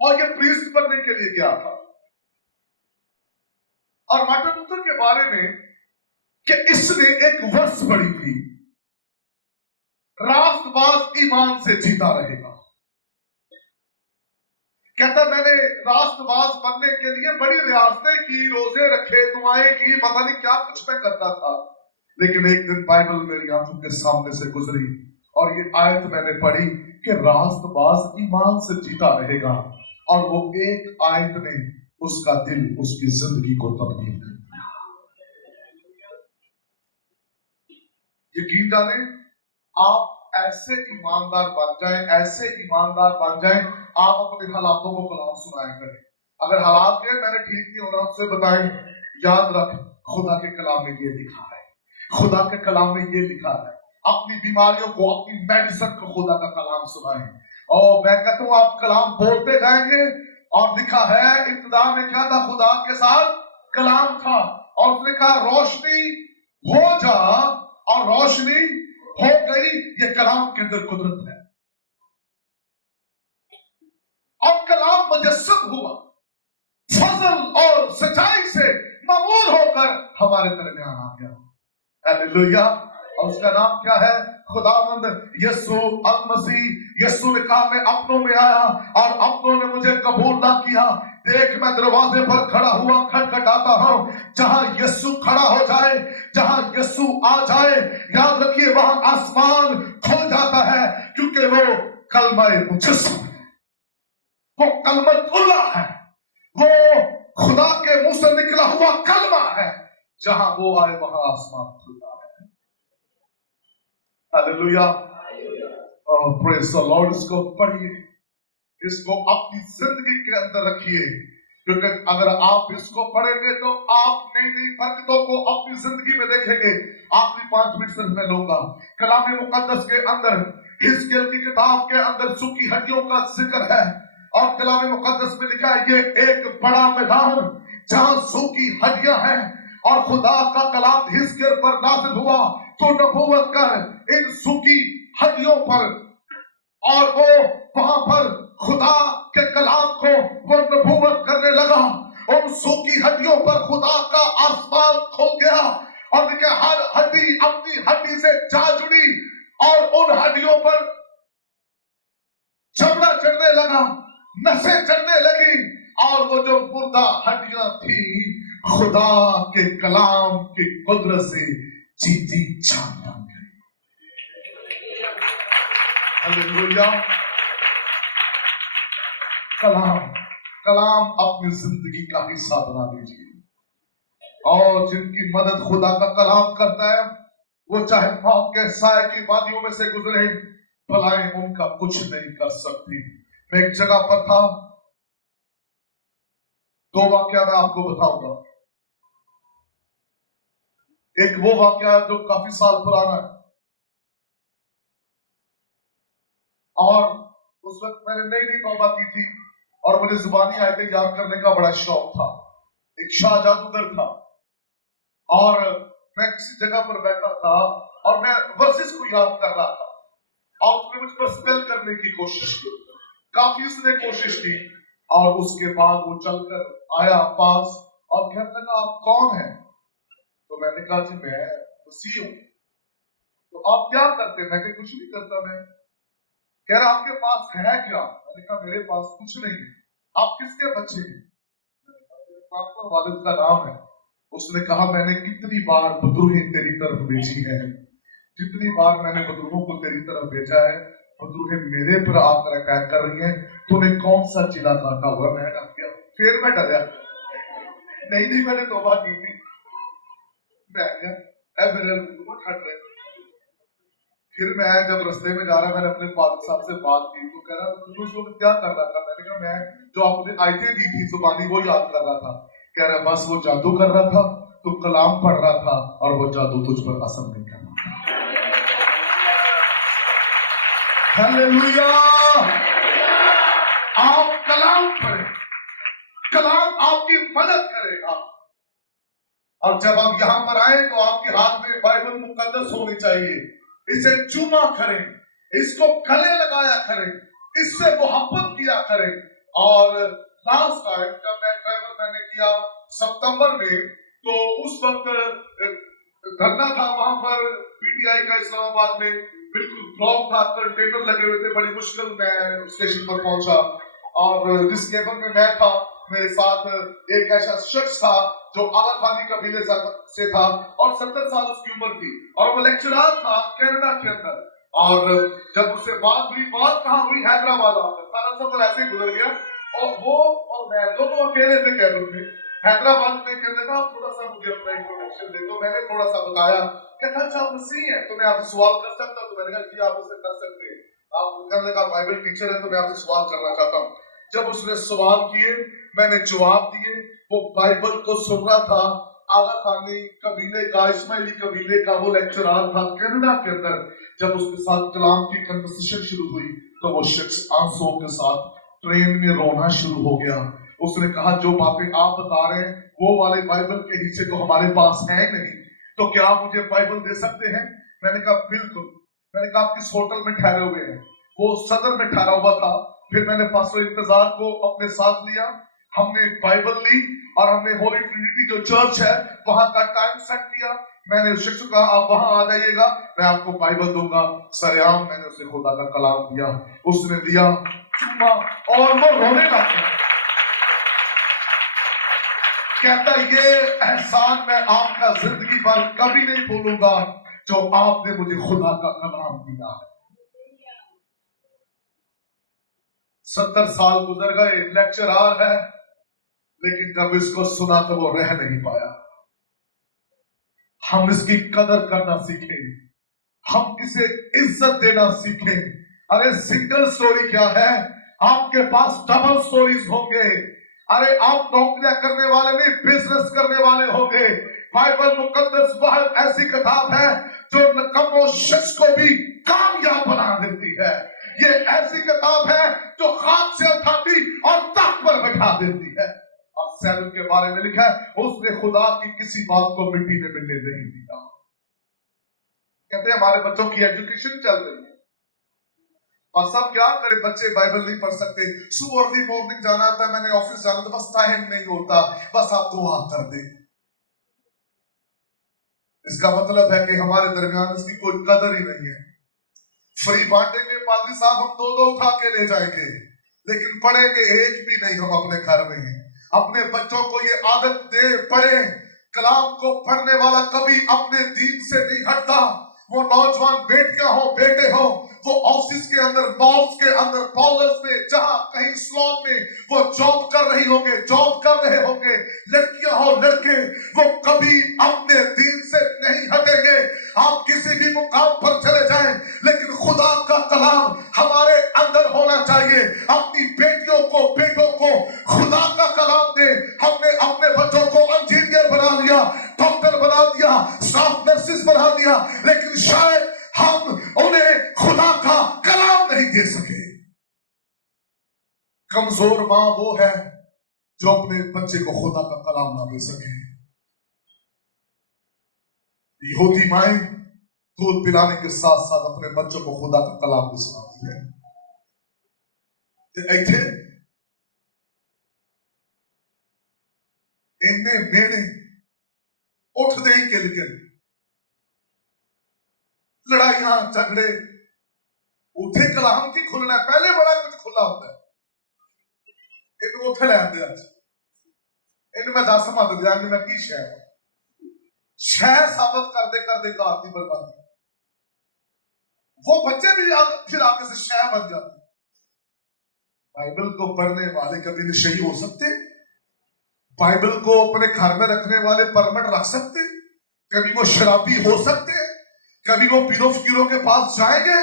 और ये प्रीस्ट बनने के लिए गया था। और मार्टिन लूथर के बारे में कि इसने एक वर्स पढ़ी थी, रास्तबाज ईमान से जीता रहेगा। कहता मैंने रास्तबाज बनने के लिए बड़ी रियासतें की, रोजे रखे, दुआएं की, पता नहीं क्या कुछ मैं करता था, लेकिन एक दिन बाइबल मेरी आंखों के सामने से गुजरी और ये आयत मैंने पढ़ी कि रास्तबाज ईमान से जीता रहेगा, और वो एक आयत ने उसका दिल, उसकी जिंदगी को तब्दील कर दिया। यकीन जाने आप ऐसे ईमानदार बन जाएं, ऐसे ईमानदार बन जाएं, आप अपने हालातों को कलाम सुनाया करें। अगर हालात के मैंने ठीक नहीं होना, उससे बताएं, याद रख खुदा के कलाम में ये लिखा है, खुदा के कलाम में ये लिखा है। अपनी बीमारियों को, अपनी मेडिसिन को खुदा का कलाम सुनाएं। और मैं कहता हूं आप कलाम बोलते जाएंगे, और लिखा है इब्तिदा में क्या था, खुदा के साथ कलाम था, और उसने कहा रोशनी हो जा, और रोशनी हो गई। ये कलाम के अंदर कुदरत है, और कलाम मुजस्सम हुआ, फजल और सच्चाई से ममूर होकर हमारे दरमियान आ गया। हालेलुया। और उसका नाम क्या है? खुदावंद यीशु अल मसीह। यीशु ने कहा मैं अपनों में आया और अपनों ने मुझे कबूल ना किया। देख मैं दरवाजे पर खड़ा हुआ खटखटाता हूं, जहां यीशु खड़ा हो जाए, जहां यीशु आ जाए, याद रखिए वहां आसमान खुल जाता है, क्योंकि वो कलमा मुजस्सम है, वो कलमतुल्लाह है, वो खुदा के मुंह से निकला हुआ कलमा है। जहां वो आए वहां आसमान खुलता है। Hallelujah, praise the Lord. इसको पढ़िए, इसको अपनी जिंदगी के अंदर रखिए, क्योंकि अगर आप इसको पढ़ेंगे तो आप नई नई बरकतों को अपनी जिंदगी में देखेंगे। आखिरी 5 मिनट सिर्फ मैं लूंगा। कलाम मुकद्दस के अंदर, हिजकिय्याह की किताब के अंदर सूखी हड्डियों का जिक्र है, और कलाम मुकद्दस में लिखा है ये एक बड़ा मैदान जहां सूखी हड्डियां हैं, और खुदा का कलाम हिजकिय्याह पर नाज़िल हुआ तो नबूवत कर इन सूखी हड्डियों पर, और वो वहां पर खुदा के कलाम को वो नबूवत करने लगा। उन सूखी हड्डियों पर खुदा का आसमान खुल गया, और हर हड्डी अपनी हड्डी से जा जुड़ी, اور ان ہڈیوں پر چمڑا چڑھنے لگا، نسیں چڑھنے لگی، اور وہ جو مردہ ہڈیاں تھی خدا کے کلام کی قدرت سے جیتی جان بن گئی۔ ہلیلویا۔ کلام اپنی زندگی کا حصہ بنا لیجیے، اور جن کی مدد خدا کا کلام کرتا ہے وہ چاہے موت کے سائے کی وادیوں میں سے گزرے، بلائیں ان کا کچھ نہیں کر سکتی۔ میں ایک جگہ پر تھا، دو واقعہ میں آپ کو بتاؤں گا۔ ایک وہ واقعہ جو کافی سال پرانا ہے، اور اس وقت میں نے نئی نئی توبہ کی تھی اور مجھے زبانی آیتیں یاد کرنے کا بڑا شوق تھا۔ ایک شاہ جادوگر تھا، اور میں کسی جگہ پر بیٹھا تھا اور میں ورسز کو یاد کر رہا تھا، اور اس نے مجھ پر سپیل کرنے کی کوشش کی، کافی اس نے کوشش کی، اور اس کے بعد وہ چل کر آیا پاس اور کہنے لگا آپ کون ہیں؟ تو میں نے کہا جی میں مسیح ہوں۔ تو آپ کیا کرتے؟ میں کہ کچھ نہیں کرتا۔ میں کہہ رہا آپ کے پاس ہے کیا؟ میں نے کہا میرے پاس کچھ نہیں ہے۔ آپ کس کے بچے ہیں؟ میں نے کہا میرے پاس تو والد کا نام ہے۔ اس نے کہا میں نے کتنی بار بدروہیں تیری طرف بھیجی ہے، جتنی بار میں نے بدروہوں کو تیری طرف بھیجا ہے بدروہیں میرے پر آ کر اٹیک کر رہی ہیں، تو نے کون سا چلا کاٹا ہوا؟ میں ڈر گیا، پھر میں ڈریا، نہیں میں نے توبہ کی تھی، میں گیا اے میرے بدروہ کھٹ رہے۔ پھر میں جب رستے میں جا رہا میں نے اپنے والد صاحب سے بات کی تو کہہ رہا تو اس وقت کیا کر رہا تھا؟ میں نے کہا میں جو آپ نے آیتیں دی تھی زبانی وہ یاد کر رہا تھا۔ کہہ رہا بس وہ جادو کر رہا تھا، تو کلام پڑھ رہا تھا، اور وہ جادو تجھ پر اثر نہیں کر رہا تھا۔ ہلیلویا۔ آپ کلام پڑھیں، کلام آپ کی مدد کرے گا، اور جب آپ یہاں پر آئیں تو آپ کے ہاتھ میں بائبل مقدس ہونی چاہیے، اسے چوما کریں، اس کو گلے لگایا کریں، اس سے محبت کیا کریں۔ اور لاسٹ ٹائم جب میں ٹریول میں نے کیا ستمبر میں، تو اس وقت دھرنا تھا وہاں پر پی ٹی آئی کا اسلام آباد میں، بالکل بلاک تھا، کنٹینر لگے ہوئے تھے، بڑی مشکل میں اسٹیشن پر پہنچا، اور جس کیبن میں میں تھا میرے ساتھ ایک ایسا شخص تھا جو اعلیٰ خانی قبیلے سے تھا، اور 70 سال اس کی عمر تھی، اور وہ لیکچرار تھا کینیڈا کے اندر۔ اور جب اس سے بات ہوئی، بات کہاں ہوئی؟ حیدرآباد آ کر، سارا سفر ایسے ہی گزر گیا، اور وہ اور میں دونوں اکیلے تھے کیبن میں۔ حیدرآباد میں کہنے لگا تھوڑا سا مجھے اپنا انٹروڈکشن دے دو، میں نے تھوڑا سا بتایا، کہتا اچھا آپ مسیح ہیں تو میں آپ سے سوال کر سکتا ہوں؟ تو میں نے کہا جی آپ اسے کر سکتے ہیں۔ آپ کہنے لگا بائبل ٹیچر ہے تو میں آپ سے سوال کرنا چاہتا ہوں۔ جب اس نے سوال کیے میں نے جواب دیے، وہ بائبل کو سن رہا تھا، اعلیٰ خانی قبیلے کا، اسماعیلی قبیلے کا وہ لیکچرار تھا کینیڈا کے اندر۔ جب اس کے ساتھ کلام کی کنورسیشن شروع ہوئی تو وہ شخص آنسوں کے ساتھ ٹرین میں رونا شروع ہو گیا۔ اس نے کہا جو باتیں آپ بتا رہے ہیں وہ والے بائبل کے حصے تو ہمارے پاس ہے نہیں، تو کیا آپ مجھے بائبل دے سکتے ہیں؟ میں نے کہا بالکل۔ میں نے کہا آپ کس ہوٹل میں ٹھہرے ہوئے ہیں؟ وہ صدر میں ٹھہرا ہوا تھا۔ پھر میں نے پاسٹر انتظار کو اپنے ساتھ لیا، ہم نے بائبل لی، اور ہم نے ہولی ٹرینٹی جو چرچ ہے وہاں کا ٹائم سیٹ کیا۔ میں نے اس شخص کو کہا آپ وہاں آ جائیے گا، میں آپ کو بائبل دوں گا۔ سریعام میں نے اسے خدا کا کلام دیا، اس نے لیا، چوما، اور وہ رونے لگا، کہتا یہ احسان میں آپ کا زندگی پر کبھی نہیں بھولوں گا جو آپ نے مجھے خدا کا کلام دیا ہے۔ 70 سال گزر گئے، لیکچرار ہے، لیکن جب اس کو سنا تو وہ رہ نہیں پایا۔ ہم اس کی قدر کرنا سیکھیں، ہم اسے عزت دینا سیکھیں۔ ارے سنگل سٹوری کیا ہے، آپ کے پاس ڈبل سٹوریز ہوں گے۔ ارے آپ نوکریاں کرنے والے نہیں، بزنس کرنے والے ہوں گے۔ بائبل مقدس واحد ایسی کتاب ہے جو نکمو شخص کو بھی کامیاب بنا دیتی ہے۔ یہ ایسی کتاب ہے جو خاک سے اٹھاتی اور تخت پر بٹھا دیتی ہے۔ اور سیون کے بارے میں لکھا ہے اس نے خدا کی کسی بات کو مٹی میں ملنے نہیں دیا۔ کہتے ہیں ہمارے بچوں کی ایجوکیشن چل رہی ہے، اور سب کیا کرے، بچے بائبل نہیں پڑھ سکتے، صبح ارلی مارننگ جانا ہوتا ہے، میں نے آفس جانا تو بس ٹائم نہیں ہوتا، بس آپ دعا کر دیں۔ اس کا مطلب ہے کہ ہمارے درمیان اس کی کوئی قدر ہی نہیں ہے۔ फ्री बांटेंगे पादरी साहब, हम दो दो उठा के ले जाएंगे, लेकिन पढ़ेंगे एक भी नहीं हम अपने घर में। अपने बच्चों को ये आदत दे, पढ़े। कलाम को पढ़ने वाला कभी अपने दीन से नहीं हटता। वो नौजवान बेटियां हो, बेटे हो, वो ऑफिस के अंदर, मॉल्स के अंदर, पार्लर्स में, जहां कहीं स्लॉन में वो जॉब कर रही होंगे, जॉब कर रहे होंगे, लड़कियां हो, लड़के, वो कभी अपने दीन से नहीं हटेंगे। आप किसी भी मुकाम पर चले जाएं, लेकिन खुदा का कलाम हमारे अंदर होना चाहिए। अपनी बेटियों को, बेटों को खुदा का कलाम दे। हमने अपने बच्चों को इंजीनियर बना दिया, डॉक्टर बना दिया, स्टाफ नर्सेस बना दिया, लेकिन शायद हम उन्हें खुदा का कलाम नहीं दे सके। कमजोर मां वो है जो अपने बच्चे को खुदा का कलाम ना दे सके। यहूदी माएं दूध पिलाने के साथ साथ अपने बच्चों को खुदा का कलाम भी सुनाती है। ऐथे इन्ने मेने उठते ही किल के लड़ाइयां झगड़े, उठे कलाम की खुलना है, पहले बड़ा कुछ खुला होता है। इन उठे ले आते आज इन मैं दस मत दिया मैं की शह साबित करते करते घर की बर्बादी। वो बच्चे भी फिर आगे से शह बन जाते। बाइबल को पढ़ने वाले कभी नशेई हो सकते? बाइबल को अपने घर में रखने वाले परमिट रख सकते? कभी वो शराबी हो सकते? कभी वो पीरो फकीरों के पास जाएंगे?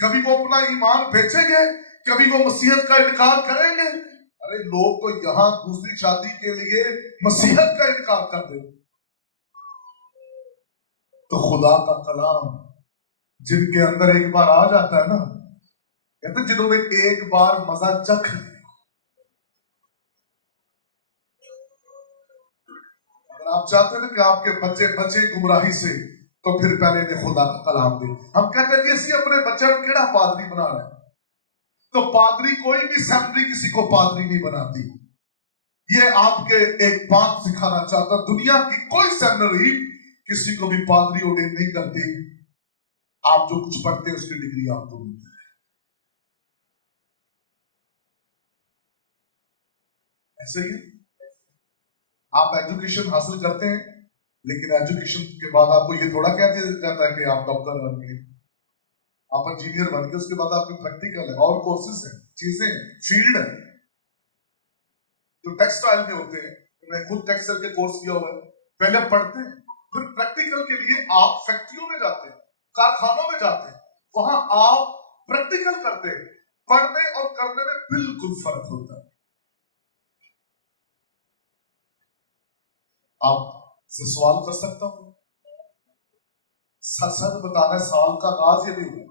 कभी वो अपना ईमान बेचेंगे? कभी वो मसीहत का इनकार करेंगे? अरे लोग तो यहां दूसरी शादी के लिए मसीहत का इनकार कर देते। तो खुदा का कलाम जिनके अंदर एक बार आ जाता है ना, कहते जिन्होंने एक बार मजा चख लिया, अगर आप चाहते हैं ना कि आपके बच्चे बचे गुमराही से, तो फिर पहले इन्हें खुदा का कलाम दे। हम कहते हैं कि अपने बच्चे को केड़ा पादरी बना रहे हैं, तो पादरी कोई भी सेमिनरी किसी को पादरी नहीं बनाती। ये आपके एक बात सिखाना चाहता, दुनिया की कोई सेमिनरी किसी को भी पादरी ऑर्डिन नहीं करती। आप जो कुछ पढ़ते हैं उसकी डिग्री आपको मिलती है। ऐसे ही आप एजुकेशन हासिल करते हैं, लेकिन एजुकेशन के बाद आपको ये थोड़ा कह दिया जाता है कि आप डॉक्टर बन गए, आप इंजीनियर बन गए, उसके बाद आपकी प्रैक्टिकल है और कोर्सेज है, चीजें, फील्ड है। जो टेक्सटाइल में होते हैं, मैं खुद टेक्सटाइल के कोर्स किया हुआ है, पहले पढ़ते हैं, फिर प्रैक्टिकल के लिए आप फैक्ट्रियों में जाते हैं, कारखानों में जाते हैं, वहां आप प्रैक्टिकल करते हैं। पढ़ने और करने में बिल्कुल फर्क होता है। आप से सवाल कर सकता हूं, सच सच बताना, साल का आगाज ये भी हुआ,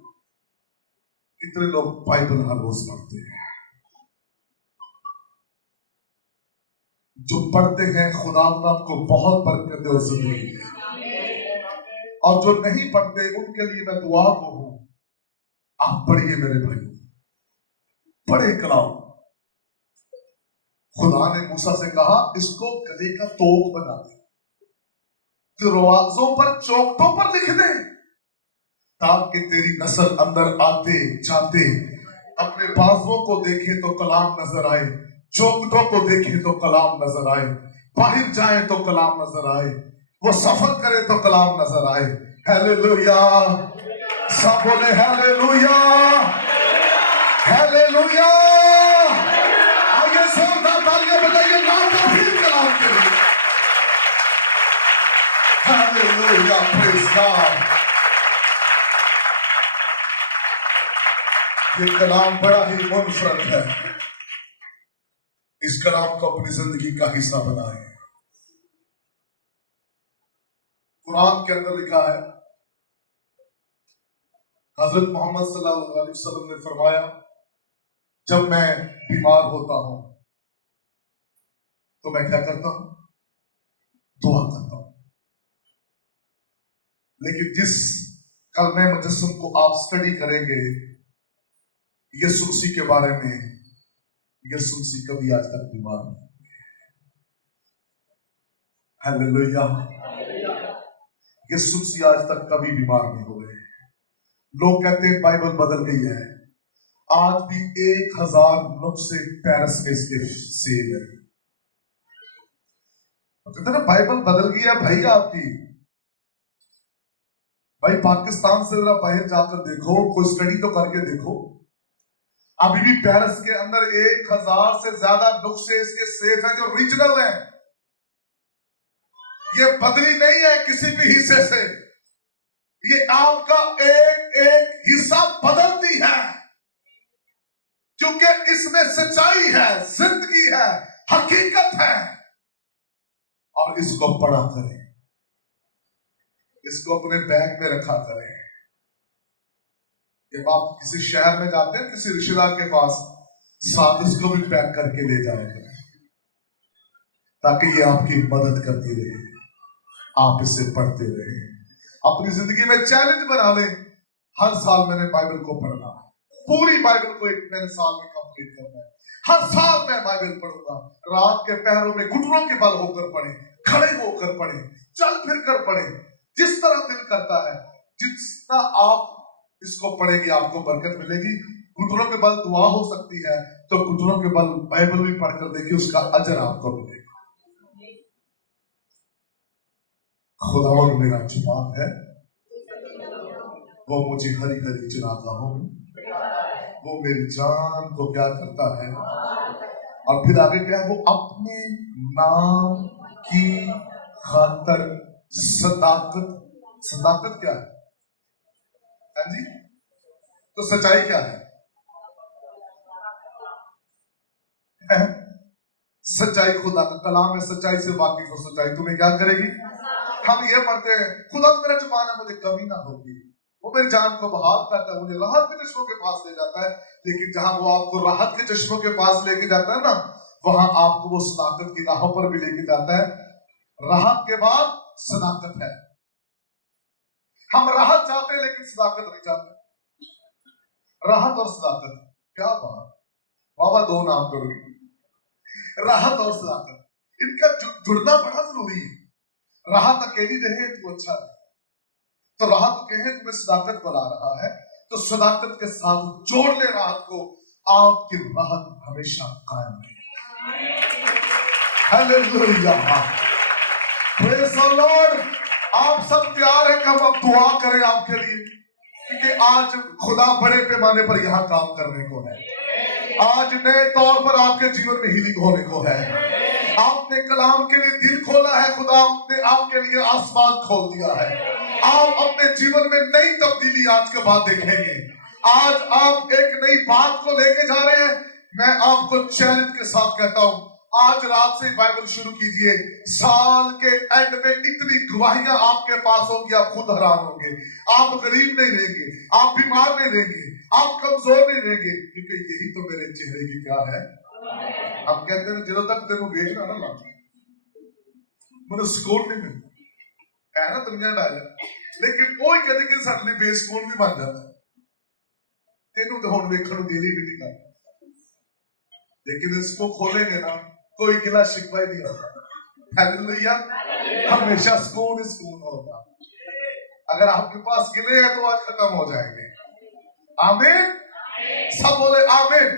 कितने लोग बाइबल हर रोज पढ़ते हैं? जो पढ़ते हैं खुदा आपको बहुत बरकत दे उस जिंदगी में, और जो नहीं पढ़ते उनके लिए मैं दुआ को हूं, आप पढ़िए मेरे भाई, पढ़े कलाम। खुदा ने मूसा से कहा इसको गधे का तोप बना दे, दरवाजों पर चौखटों पर लिख दे, ताकि तेरी नस्ल अंदर आते जाते अपने बाजुओं को देखे तो कलाम नजर आए, चौखटों को देखे तो कलाम नजर आए, बाहर जाए तो कलाम नजर आए, वो सफर करे तो कलाम नजर आए। हालेलुया, सब बोले हालेलुया, हालेलुया। आइए जोरदार तालियां बजाइए ना तो फिर कलाम के लिए। Hallelujah, praise God. ये कलाम बड़ा ही मुनफरद है, इस कलाम को अपनी जिंदगी का हिस्सा बनाए। कुरान के अंदर लिखा है, हजरत मोहम्मद सल्लल्लाहु अलैहि वसल्लम ने फरमाया, जब मैं बीमार होता हूं तो मैं क्या करता हूं? दुआ करता हूं। लेकिन जिस कलमे मुजस्सम को आप स्टडी करेंगे यीशु मसीह के बारे में, यीशु मसीह कभी आज तक बीमार नहीं। हालेलुया, यीशु मसीह आज तक कभी बीमार नहीं हुए। लोग कहते हैं बाइबल बदल गई है, आज भी 1000 नुस्खे पेरिस में इसके सेल है। कहते ना बाइबल बदल गई है भाई आपकी। भाई पाकिस्तान से जरा बाहर जाकर देखो, कोई स्टडी तो करके देखो, अभी भी पेरिस के अंदर 1000 से ज्यादा नुस्खे इसके सेफ हैं जो रीजनल हैं। ये बदली नहीं है किसी भी हिस्से से, ये आपका एक एक हिस्सा बदलती है, क्योंकि इसमें सच्चाई है, जिंदगी है, हकीकत है। और इसको पढ़ा करें, इसको अपने बैग में रखा करें। जब आप किसी शहर में जाते हैं किसी रिश्तेदार के पास, साथ इसको भी पैक करके ले जाएगा, ताकि ये आपकी मदद करती रहे, आप इसे पढ़ते रहे। अपनी जिंदगी में चैलेंज बना लें, हर साल मैंने बाइबल को पढ़ना है, पूरी बाइबल को एक मैंने साल में कंप्लीट करना है, हर साल मैं बाइबल पढ़ूंगा। रात के पहरों में घुटनों के बल होकर पढ़े, खड़े होकर पढ़े, चल फिर कर पढ़े, जिस तरह दिल करता है। जितना आप इसको पढ़ेंगे आपको बरकत मिलेगी। घुटनों के बल दुआ हो सकती है, तो घुटनों के बल बाइबल भी पढ़कर देखिए, उसका अजर आपको मिलेगा। खुदावंद मेरा जुबान है, वो मुझे हरी हरी चराता हूँ, वो मेरी जान को क्या करता है। और फिर आगे क्या है, वो अपने नाम की खातर सदाकत। सदाकत क्या है? हाँ जी, तो सच्चाई क्या है? सच्चाई खुदा का कलाम है, सच्चाई से वाकिफ हो। सच्चाई तुम्हें क्या करेगी? हम ये पढ़ते हैं, खुदा मेरा जुबान है, मुझे कमी ना होगी, वो मेरी जान को बहाल करता है, मुझे राहत के चश्मों के पास ले जाता है। लेकिन जहां वो आपको राहत के चश्मों के पास लेके जाता है ना, वहां आपको वो सदाकत की राहों पर भी लेके जाता है। राहत के बाद सदाकत है। हम राहत चाहते हैं लेकिन सदाकत नहीं चाहते। राहत और सदाकत, क्या बात, बाबा दो नाम जुड़ गए, राहत और सदाकत, इनका जुड़ना बड़ा जरूरी है। राहत अकेली रहे तो अच्छा है, तो राहत कहे तुम्हें सदाकत बना रहा है, तो सदाकत के साथ जोड़ ले राहत को, आपकी राहत हमेशा कायम है। Hallelujah, praise the Lord. आप सब तैयार हैं कि हम अब दुआ करें आपके लिए, क्योंकि आज खुदा बड़े पैमाने पर यहां काम करने को है। आज नए तौर पर आपके जीवन में हीलिंग होने को है। आपने कलाम के लिए दिल खोला है, खुदा ने आपके लिए आसमान खोल दिया है। आप अपने जीवन में नई तब्दीली आज के बाद देखेंगे। आज आप एक नई बात को लेके जा रहे हैं। मैं आपको चैलेंज के साथ कहता हूं, आज रात से बाइबल शुरू कीजिए। साल के एंड में इतनी गवाहियां आपके पास होंगी, आप खुद हैरान होंगे। आप गरीब नहीं रहेंगे, आप बीमार नहीं रहेंगे, आप कमजोर नहीं रहेंगे, क्योंकि यही तो मेरे चेहरे की क्या है। हम कहते हैं ਜਦੋਂ तक तेनू ਵੇਖਣਾ ना ਲੱਗ ਮੈਨੂੰ ਸਕੂਨ नहीं मिलता है ना, दुनिया डायलॉग। लेकिन कोई कहते कि ਸਾਡੇ ਲਈ ਬੇਸਕੂਨ भी बन जाता है, तेनू तो ਹੁਣ ਵੇਖਣ ਨੂੰ दिल ही नहीं करता। लेकिन इसको खोलेंगे ना, कोई गिला शिकवा ही नहीं होगा। हालेलुया, हमेशा सुकून ही सुकून होगा। अगर आपके पास गिले हैं तो आज खत्म हो जाएंगे। आमीन, सब बोले आमीन।